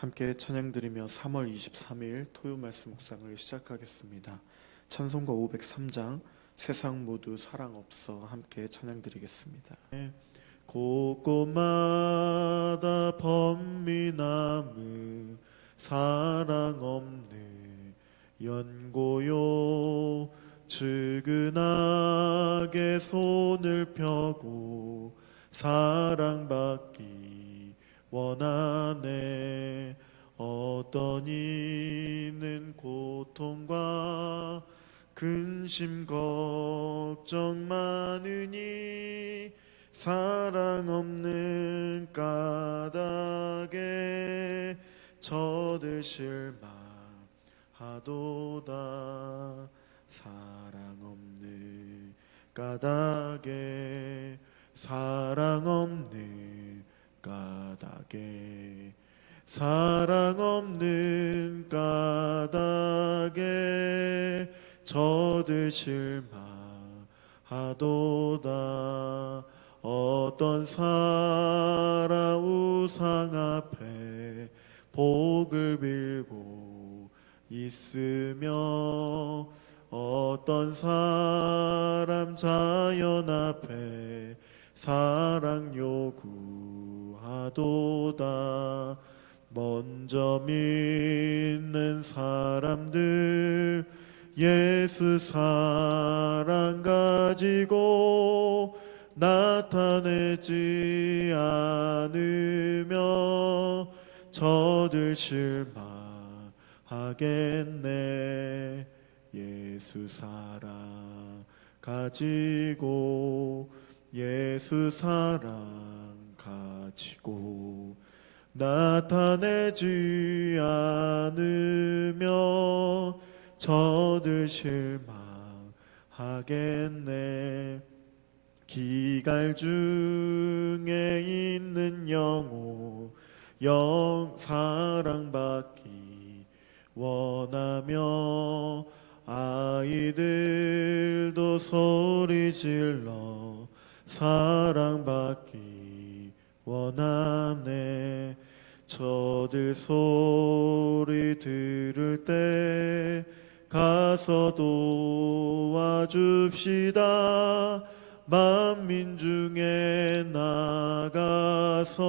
함께 찬양드리며 3월 23일 토요 말씀 묵상을 시작하겠습니다. 찬송가 503장 세상 모두 사랑 없어 함께 찬양드리겠습니다. 곳곳마다 번미나무 사랑 없네 연고요 측은하게 손을 펴고 사랑받기 원하네. 어떤 이는 고통과 근심 걱정 많으니 사랑 없는 까닭에 저들 실망하도다. 사랑 없는 까닭에 사랑 없는 까닭에 사랑 없는 까닭에 저들 실망하도다. 어떤 사람 우상 앞에 복을 빌고 있으며 어떤 사람 자연 앞에 사랑 요구하도다. 먼저 믿는 사람들 예수 사랑 가지고 나타내지 않으며 저들 실망하겠네. 예수 사랑 가지고 예수 사랑 가지고 나타내지 않으며 저들 실망하겠네. 기갈 중에 있는 영혼 사랑받기 원하며 아이들도 소리질러 사랑받기 원하네. 저들 소리 들을 때 가서 도와줍시다. 만민 중에 나가서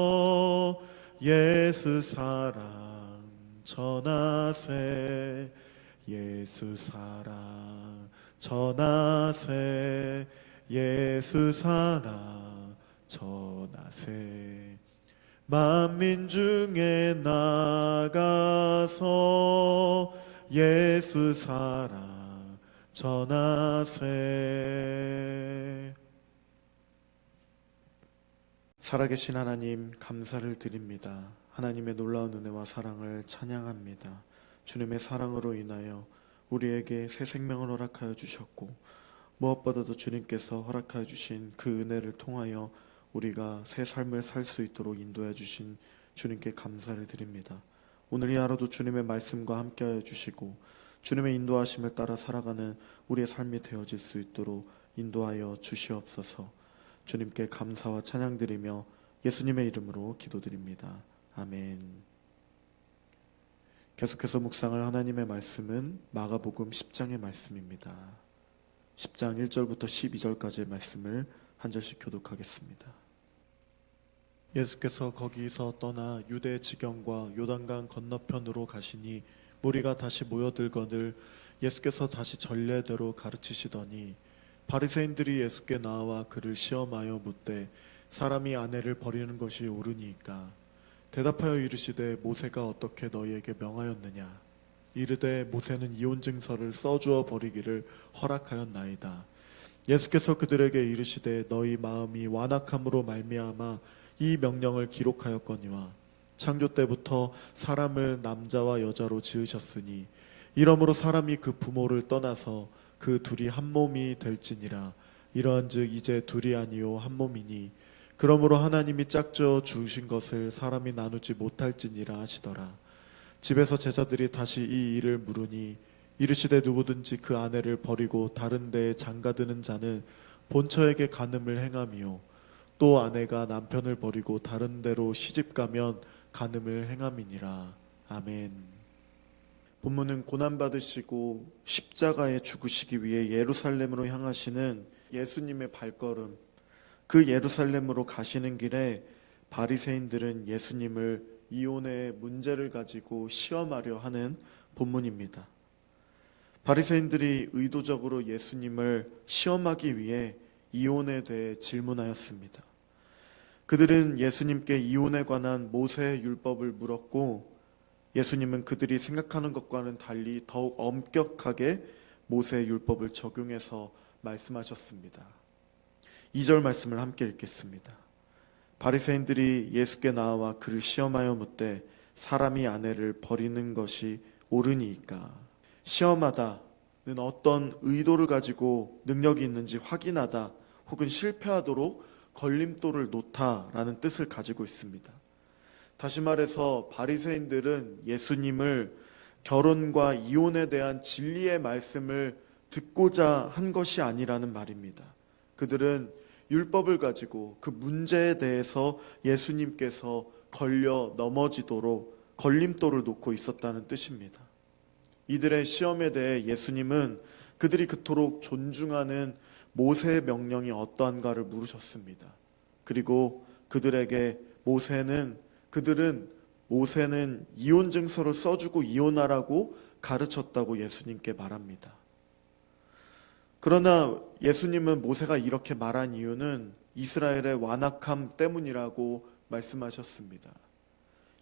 예수 사랑 전하세. 예수 사랑 전하세. 예수 사랑 전하세. 만민 중에 나가서 예수 사랑 전하세. 살아계신 하나님 감사를 드립니다. 하나님의 놀라운 은혜와 사랑을 찬양합니다. 주님의 사랑으로 인하여 우리에게 새 생명을 허락하여 주셨고 무엇보다도 주님께서 허락하여 주신 그 은혜를 통하여 우리가 새 삶을 살 수 있도록 인도해 주신 주님께 감사를 드립니다. 오늘 이 하루도 주님의 말씀과 함께하여 주시고 주님의 인도하심을 따라 살아가는 우리의 삶이 되어질 수 있도록 인도하여 주시옵소서. 주님께 감사와 찬양드리며 예수님의 이름으로 기도드립니다. 아멘. 계속해서 묵상할 하나님의 말씀은 마가복음 10장의 말씀입니다. 10장 1절부터 12절까지의 말씀을 한 절씩 교독하겠습니다. 예수께서 거기서 떠나 유대 지경과 요단강 건너편으로 가시니 무리가 다시 모여들거늘 예수께서 다시 전례대로 가르치시더니 바리새인들이 예수께 나와 그를 시험하여 묻되 사람이 아내를 버리는 것이 옳으니까 대답하여 이르시되 모세가 어떻게 너희에게 명하였느냐. 이르되 모세는 이혼 증서를 써주어 버리기를 허락하였나이다. 예수께서 그들에게 이르시되 너희 마음이 완악함으로 말미암아 이 명령을 기록하였거니와 창조 때부터 사람을 남자와 여자로 지으셨으니 이러므로 사람이 그 부모를 떠나서 그 둘이 한 몸이 될지니라. 이러한즉 이제 둘이 아니요 한 몸이니 그러므로 하나님이 짝지어 주신 것을 사람이 나누지 못할지니라 하시더라. 집에서 제자들이 다시 이 일을 물으니 이르시되 누구든지 그 아내를 버리고 다른 데에 장가드는 자는 본처에게 간음을 행함이요 또 아내가 남편을 버리고 다른 데로 시집가면 간음을 행함이니라. 아멘. 본문은 고난받으시고 십자가에 죽으시기 위해 예루살렘으로 향하시는 예수님의 발걸음, 그 예루살렘으로 가시는 길에 바리새인들은 예수님을 이혼의 문제를 가지고 시험하려 하는 본문입니다. 바리새인들이 의도적으로 예수님을 시험하기 위해 이혼에 대해 질문하였습니다. 그들은 예수님께 이혼에 관한 모세의 율법을 물었고 예수님은 그들이 생각하는 것과는 달리 더욱 엄격하게 모세의 율법을 적용해서 말씀하셨습니다. 2절 말씀을 함께 읽겠습니다. 바리새인들이 예수께 나와 그를 시험하여 묻되 사람이 아내를 버리는 것이 옳으니이까. 시험하다는 어떤 의도를 가지고 능력이 있는지 확인하다 혹은 실패하도록 걸림돌을 놓다라는 뜻을 가지고 있습니다. 다시 말해서 바리새인들은 예수님을 결혼과 이혼에 대한 진리의 말씀을 듣고자 한 것이 아니라는 말입니다. 그들은 율법을 가지고 그 문제에 대해서 예수님께서 걸려 넘어지도록 걸림돌을 놓고 있었다는 뜻입니다. 이들의 시험에 대해 예수님은 그들이 그토록 존중하는 모세의 명령이 어떠한가를 물으셨습니다. 그리고 그들에게 그들은 모세는 이혼 증서를 써주고 이혼하라고 가르쳤다고 예수님께 말합니다. 그러나 예수님은 모세가 이렇게 말한 이유는 이스라엘의 완악함 때문이라고 말씀하셨습니다.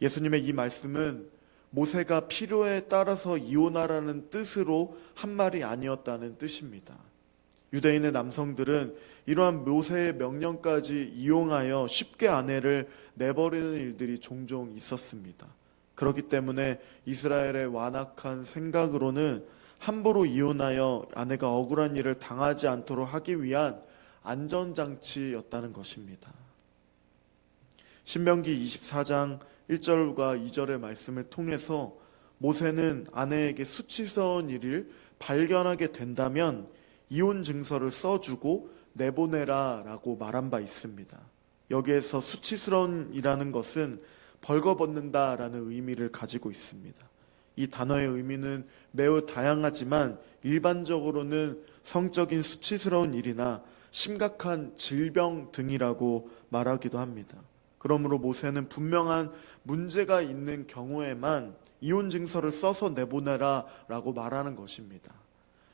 예수님의 이 말씀은 모세가 필요에 따라서 이혼하라는 뜻으로 한 말이 아니었다는 뜻입니다. 유대인의 남성들은 이러한 모세의 명령까지 이용하여 쉽게 아내를 내버리는 일들이 종종 있었습니다. 그렇기 때문에 이스라엘의 완악한 생각으로는 함부로 이혼하여 아내가 억울한 일을 당하지 않도록 하기 위한 안전장치였다는 것입니다. 신명기 24장 1절과 2절의 말씀을 통해서 모세는 아내에게 수치스러운 일을 발견하게 된다면 이혼 증서를 써주고 내보내라 라고 말한 바 있습니다. 여기에서 수치스러운 이라는 것은 벌거벗는다 라는 의미를 가지고 있습니다. 이 단어의 의미는 매우 다양하지만 일반적으로는 성적인 수치스러운 일이나 심각한 질병 등이라고 말하기도 합니다. 그러므로 모세는 분명한 문제가 있는 경우에만 이혼 증서를 써서 내보내라 라고 말하는 것입니다.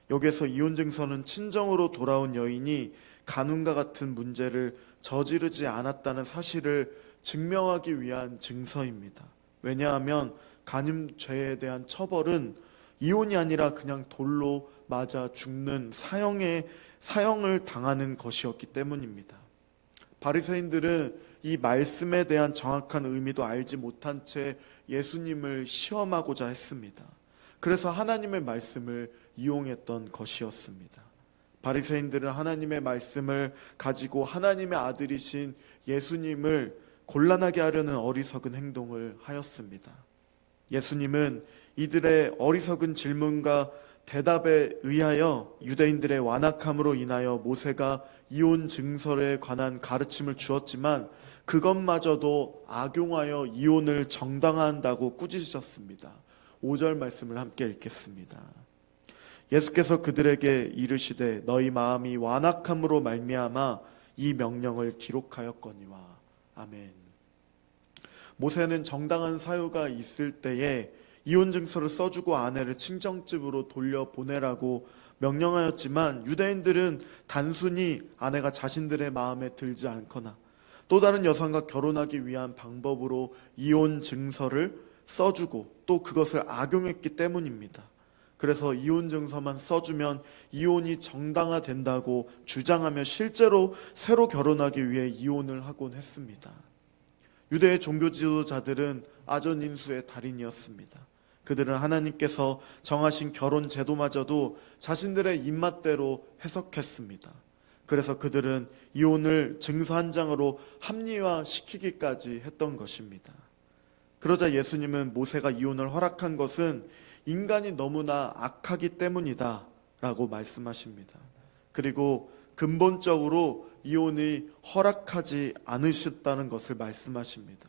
여기에서 이혼 증서는 친정으로 돌아온 여인이 간음과 같은 문제를 저지르지 않았다는 사실을 증명하기 위한 증서입니다. 왜냐하면 간음죄에 대한 처벌은 이혼이 아니라 그냥 돌로 맞아 죽는 사형을 당하는 것이었기 때문입니다. 바리새인들은 이 말씀에 대한 정확한 의미도 알지 못한 채 예수님을 시험하고자 했습니다. 그래서 하나님의 말씀을 이용했던 것이었습니다. 바리새인들은 하나님의 말씀을 가지고 하나님의 아들이신 예수님을 곤란하게 하려는 어리석은 행동을 하였습니다. 예수님은 이들의 어리석은 질문과 대답에 의하여 유대인들의 완악함으로 인하여 모세가 이혼 증서에 관한 가르침을 주었지만 그것마저도 악용하여 이혼을 정당화한다고 꾸짖으셨습니다. 5절 말씀을 함께 읽겠습니다. 예수께서 그들에게 이르시되 너희 마음이 완악함으로 말미암아 이 명령을 기록하였거니와. 아멘. 모세는 정당한 사유가 있을 때에 이혼 증서를 써주고 아내를 친정집으로 돌려보내라고 명령하였지만 유대인들은 단순히 아내가 자신들의 마음에 들지 않거나 또 다른 여성과 결혼하기 위한 방법으로 이혼 증서를 써주고 또 그것을 악용했기 때문입니다. 그래서 이혼 증서만 써주면 이혼이 정당화된다고 주장하며 실제로 새로 결혼하기 위해 이혼을 하곤 했습니다. 유대의 종교 지도자들은 아전인수의 달인이었습니다. 그들은 하나님께서 정하신 결혼 제도마저도 자신들의 입맛대로 해석했습니다. 그래서 그들은 이혼을 증서 한 장으로 합리화시키기까지 했던 것입니다. 그러자 예수님은 모세가 이혼을 허락한 것은 인간이 너무나 악하기 때문이다 라고 말씀하십니다. 그리고 근본적으로 이혼이 허락하지 않으셨다는 것을 말씀하십니다.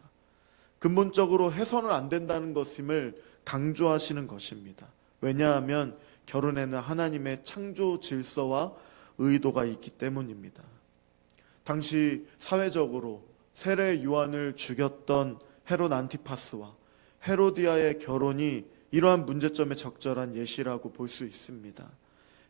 근본적으로 해서는 안 된다는 것임을 강조하시는 것입니다. 왜냐하면 결혼에는 하나님의 창조 질서와 의도가 있기 때문입니다. 당시 사회적으로 세례 요한을 죽였던 헤롯 안티파스와 헤로디아의 결혼이 이러한 문제점의 적절한 예시라고 볼 수 있습니다.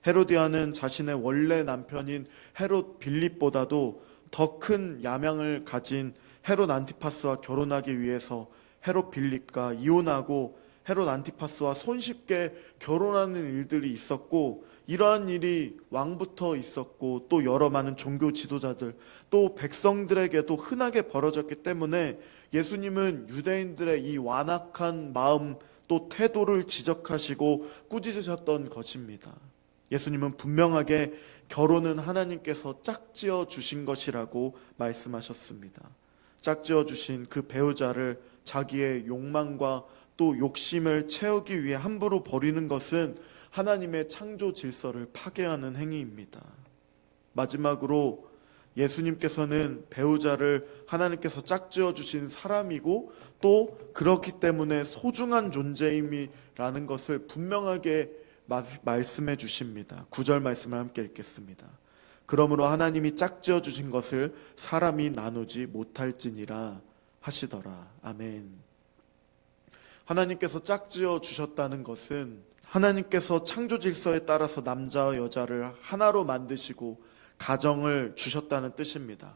헤로디아는 자신의 원래 남편인 헤롯 빌립보다도 더 큰 야망을 가진 헤롯 안티파스와 결혼하기 위해서 헤롯 빌립과 이혼하고 헤롯 안티파스와 손쉽게 결혼하는 일들이 있었고, 이러한 일이 왕부터 있었고 또 여러 많은 종교 지도자들 또 백성들에게도 흔하게 벌어졌기 때문에 예수님은 유대인들의 이 완악한 마음 또 태도를 지적하시고 꾸짖으셨던 것입니다. 예수님은 분명하게 결혼은 하나님께서 짝지어 주신 것이라고 말씀하셨습니다. 짝지어 주신 그 배우자를 자기의 욕망과 또 욕심을 채우기 위해 함부로 버리는 것은 하나님의 창조 질서를 파괴하는 행위입니다. 마지막으로 예수님께서는 배우자를 하나님께서 짝지어 주신 사람이고 또 그렇기 때문에 소중한 존재임이라는 것을 분명하게 말씀해 주십니다. 9절 말씀을 함께 읽겠습니다. 그러므로 하나님이 짝지어 주신 것을 사람이 나누지 못할지니라 하시더라. 아멘. 하나님께서 짝지어 주셨다는 것은 하나님께서 창조 질서에 따라서 남자와 여자를 하나로 만드시고 가정을 주셨다는 뜻입니다.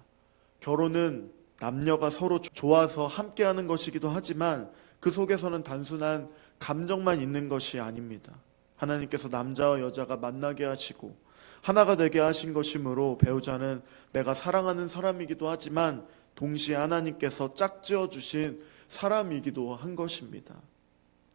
결혼은 남녀가 서로 좋아서 함께하는 것이기도 하지만 그 속에서는 단순한 감정만 있는 것이 아닙니다. 하나님께서 남자와 여자가 만나게 하시고 하나가 되게 하신 것이므로 배우자는 내가 사랑하는 사람이기도 하지만 동시에 하나님께서 짝지어 주신 사람이기도 한 것입니다.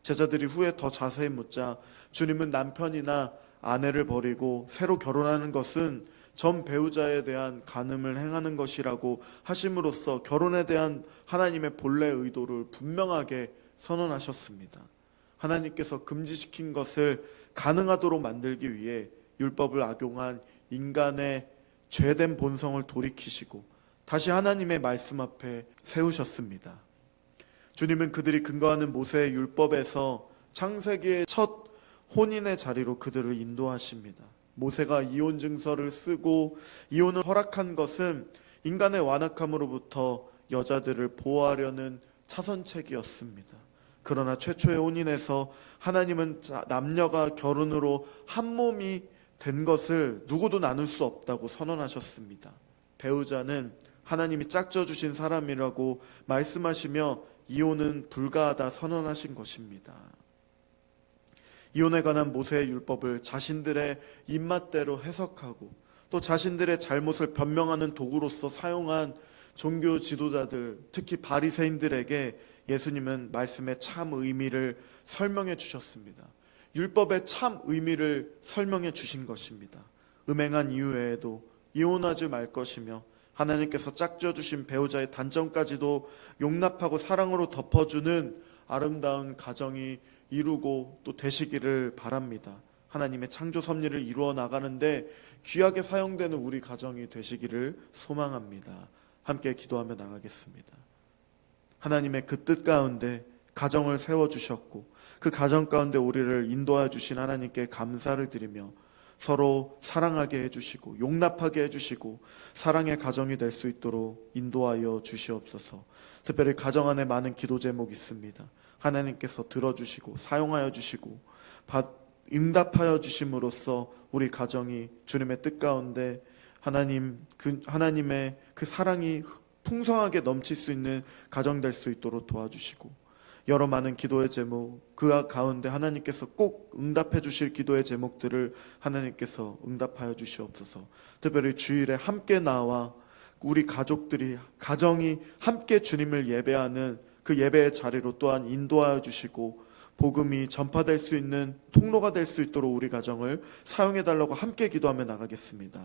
제자들이 후에 더 자세히 묻자 주님은 남편이나 아내를 버리고 새로 결혼하는 것은 전 배우자에 대한 간음을 행하는 것이라고 하심으로써 결혼에 대한 하나님의 본래 의도를 분명하게 선언하셨습니다. 하나님께서 금지시킨 것을 가능하도록 만들기 위해 율법을 악용한 인간의 죄된 본성을 돌이키시고 다시 하나님의 말씀 앞에 세우셨습니다. 주님은 그들이 근거하는 모세의 율법에서 창세기의 첫 혼인의 자리로 그들을 인도하십니다. 모세가 이혼 증서를 쓰고 이혼을 허락한 것은 인간의 완악함으로부터 여자들을 보호하려는 차선책이었습니다. 그러나 최초의 혼인에서 하나님은 남녀가 결혼으로 한 몸이 된 것을 누구도 나눌 수 없다고 선언하셨습니다. 배우자는 하나님이 짝져 주신 사람이라고 말씀하시며 이혼은 불가하다 선언하신 것입니다. 이혼에 관한 모세의 율법을 자신들의 입맛대로 해석하고 또 자신들의 잘못을 변명하는 도구로서 사용한 종교 지도자들, 특히 바리새인들에게 예수님은 말씀의 참 의미를 설명해 주셨습니다. 율법의 참 의미를 설명해 주신 것입니다. 음행한 이후에도 이혼하지 말 것이며 하나님께서 짝져 주신 배우자의 단점까지도 용납하고 사랑으로 덮어주는 아름다운 가정이 이루고 또 되시기를 바랍니다. 하나님의 창조 섭리를 이루어 나가는데 귀하게 사용되는 우리 가정이 되시기를 소망합니다. 함께 기도하며 나가겠습니다. 하나님의 그 뜻 가운데 가정을 세워주셨고 그 가정 가운데 우리를 인도해 주신 하나님께 감사를 드리며 서로 사랑하게 해주시고 용납하게 해주시고 사랑의 가정이 될 수 있도록 인도하여 주시옵소서. 특별히 가정 안에 많은 기도 제목이 있습니다. 하나님께서 들어주시고 사용하여 주시고 응답하여 주심으로써 우리 가정이 주님의 뜻 가운데 하나님의 그 사랑이 풍성하게 넘칠 수 있는 가정 될 수 있도록 도와주시고 여러 많은 기도의 제목 그 가운데 하나님께서 꼭 응답해 주실 기도의 제목들을 하나님께서 응답하여 주시옵소서. 특별히 주일에 함께 나와 우리 가정이 함께 주님을 예배하는 그 예배의 자리로 또한 인도하여 주시고 복음이 전파될 수 있는 통로가 될 수 있도록 우리 가정을 사용해 달라고 함께 기도하며 나가겠습니다.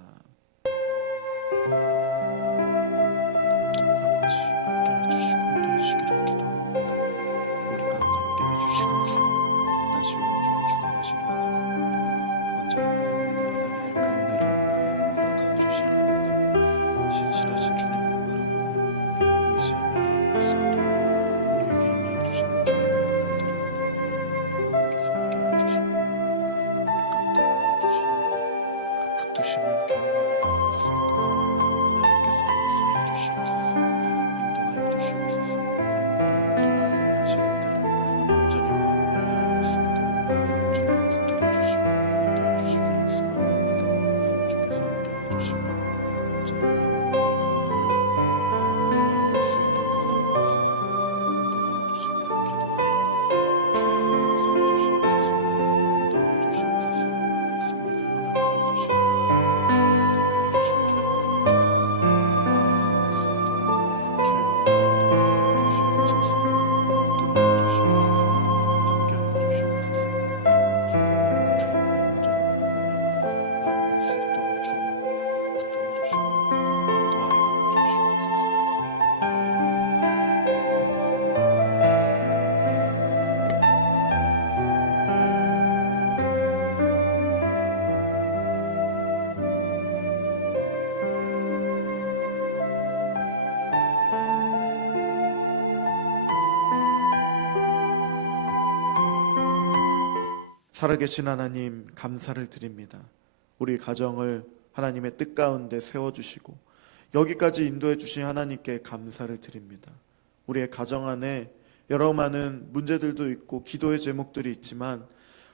신실하신 주님을 바라보며 의지하며 나아갈 수 있도록 우리 살아계신 하나님 감사를 드립니다. 우리 가정을 하나님의 뜻 가운데 세워주시고 여기까지 인도해 주신 하나님께 감사를 드립니다. 우리의 가정 안에 여러 많은 문제들도 있고 기도의 제목들이 있지만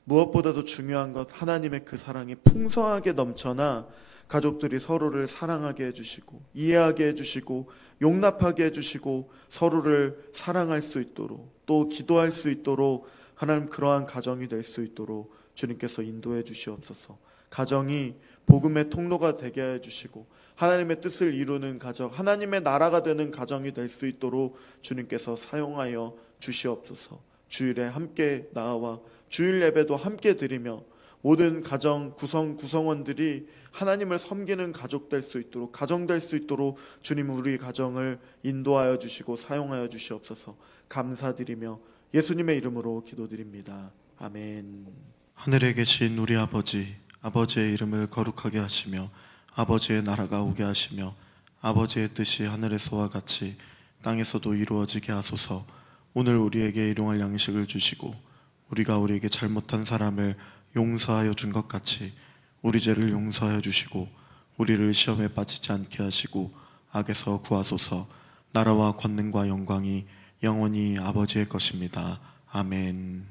무엇보다도 중요한 것 하나님의 그 사랑이 풍성하게 넘쳐나 가족들이 서로를 사랑하게 해주시고 이해하게 해주시고 용납하게 해주시고 서로를 사랑할 수 있도록 또 기도할 수 있도록 하나님 그러한 가정이 될 수 있도록 주님께서 인도해 주시옵소서. 가정이 복음의 통로가 되게 해주시고 하나님의 뜻을 이루는 가정, 하나님의 나라가 되는 가정이 될 수 있도록 주님께서 사용하여 주시옵소서. 주일에 함께 나와 주일 예배도 함께 드리며 모든 가정 구성원들이 하나님을 섬기는 가족 될 수 있도록 가정 될 수 있도록 주님 우리 가정을 인도하여 주시고 사용하여 주시옵소서. 감사드리며 예수님의 이름으로 기도드립니다. 아멘. 하늘에 계신 우리 아버지, 아버지의 이름을 거룩하게 하시며 아버지의 나라가 오게 하시며 아버지의 뜻이 하늘에서와 같이 땅에서도 이루어지게 하소서. 오늘 우리에게 일용할 양식을 주시고 우리가 우리에게 잘못한 사람을 용서하여 준 것 같이 우리 죄를 용서하여 주시고 우리를 시험에 빠지지 않게 하시고 악에서 구하소서. 나라와 권능과 영광이 영원히 아버지의 것입니다. 아멘.